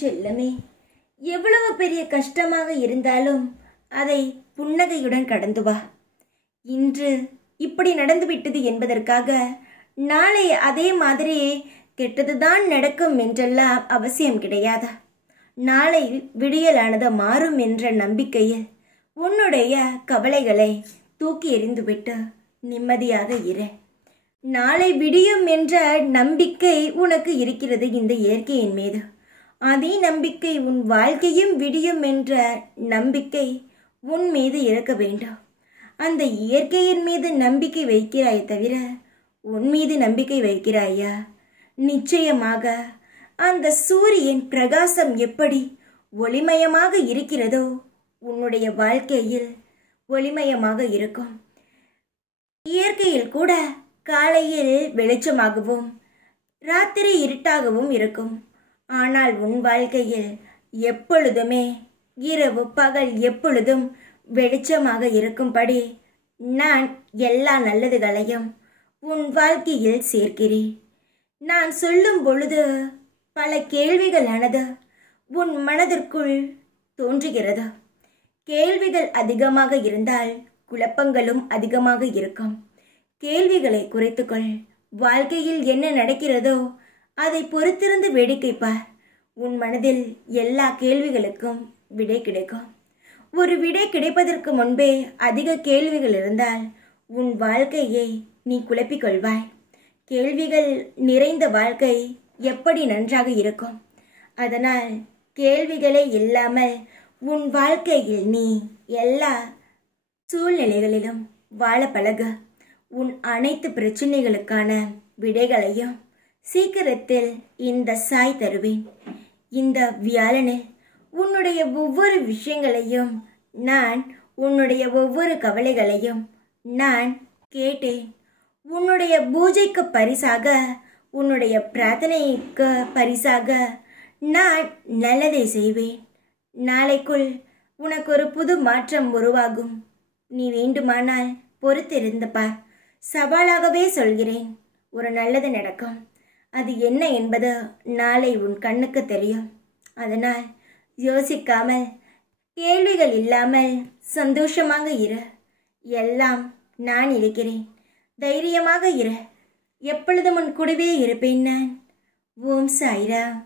செல்லமே, எவ்வளவு பெரிய கஷ்டமாக இருந்தாலும் அதை புன்னகையுடன் கடந்து வா. இன்று இப்படி நடந்துவிட்டது என்பதற்காக நாளை அதே மாதிரி கெட்டதுதான் நடக்கும் என்றெல்லாம் அவசியம் கிடையாது. நாளை விடியலானது மாறும் என்ற நம்பிக்கையில் உன்னுடைய கவலைகளை தூக்கி எறிந்துவிட்டு நிம்மதியாக இரு. நாளை விடியும் என்ற நம்பிக்கை உனக்கு இருக்கிறது இந்த இயற்கையின் மீது. அதே நம்பிக்கை உன் வாழ்க்கையும் விடியும் என்ற நம்பிக்கை உன் மீது இருக்க வேண்டும். அந்த இயற்கையின் மீது நம்பிக்கை வைக்கிறாய் தவிர உன் மீது நம்பிக்கை வைக்கிறாயா? நிச்சயமாக அந்த சூரியன் பிரகாசம் எப்படி ஒளிமயமாக இருக்கிறதோ உன்னுடைய வாழ்க்கையில் ஒளிமயமாக இருக்கும். இயற்கையில் கூட காலையில் வெளிச்சமாகவும் ராத்திரி இருட்டாகவும் இருக்கும். ஆனால் உன் வாழ்க்கையில் எப்பொழுதுமே இரவு பகல் எப்பொழுதும் வெளிச்சமாக இருக்கும்படி நான் எல்லா நல்லதுகளையும் உன் வாழ்க்கையில் சேர்க்கிறேன். நான் சொல்லும் பொழுது பல கேள்விகளானது உன் மனதிற்குள் தோன்றுகிறது. கேள்விகள் அதிகமாக இருந்தால் குழப்பங்களும் அதிகமாக இருக்கும். கேள்விகளை குறைத்துக்கொள். வாழ்க்கையில் என்ன நடக்கிறதோ அதை பொறுத்திருந்து வேடிக்கை பார். உன் மனதில் எல்லா கேள்விகளுக்கும் விடை கிடைக்கும். ஒரு விடை கிடைப்பதற்கு முன்பே அதிக கேள்விகள் இருந்தால் உன் வாழ்க்கையை நீ குழப்பிக்கொள்வாய். கேள்விகள் நிறைந்த வாழ்க்கை எப்படி நன்றாக இருக்கும்? அதனால் கேள்விகளே இல்லாமல் உன் வாழ்க்கையில் நீ எல்லா சூழ்நிலைகளிலும் வாழ பழகு. உன் அனைத்து பிரச்சனைகளுக்கான விடைகளையும் சீக்கிரத்தில் இந்த சாய் தருவேன். இந்த வியாழனில் உன்னுடைய ஒவ்வொரு விஷயங்களையும் நான், உன்னுடைய ஒவ்வொரு கவலைகளையும் நான் கேட்டேன். உன்னுடைய பூஜைக்கு பரிசாக, உன்னுடைய பிரார்த்தனைக்கு பரிசாக நான் நல்லதை செய்வேன். நாளைக்குள் உனக்கு ஒரு புது மாற்றம் உருவாகும். நீ வேண்டுமானால் பொறுத்திருந்து பார். சவாலாகவே சொல்கிறேன், ஒரு நல்லது நடக்கும். அது என்ன என்பது நாளை உன் கண்ணுக்கு தெரியும். அதனால் யோசிக்காமல், கேள்விகள் இல்லாமல் சந்தோஷமாக இரு. எல்லாம் நான் இருக்கிறேன். தைரியமாக இரு. எப்பொழுதும் உன் கூடவே இருப்பேன் நான். ஓம் சாய்ராம்.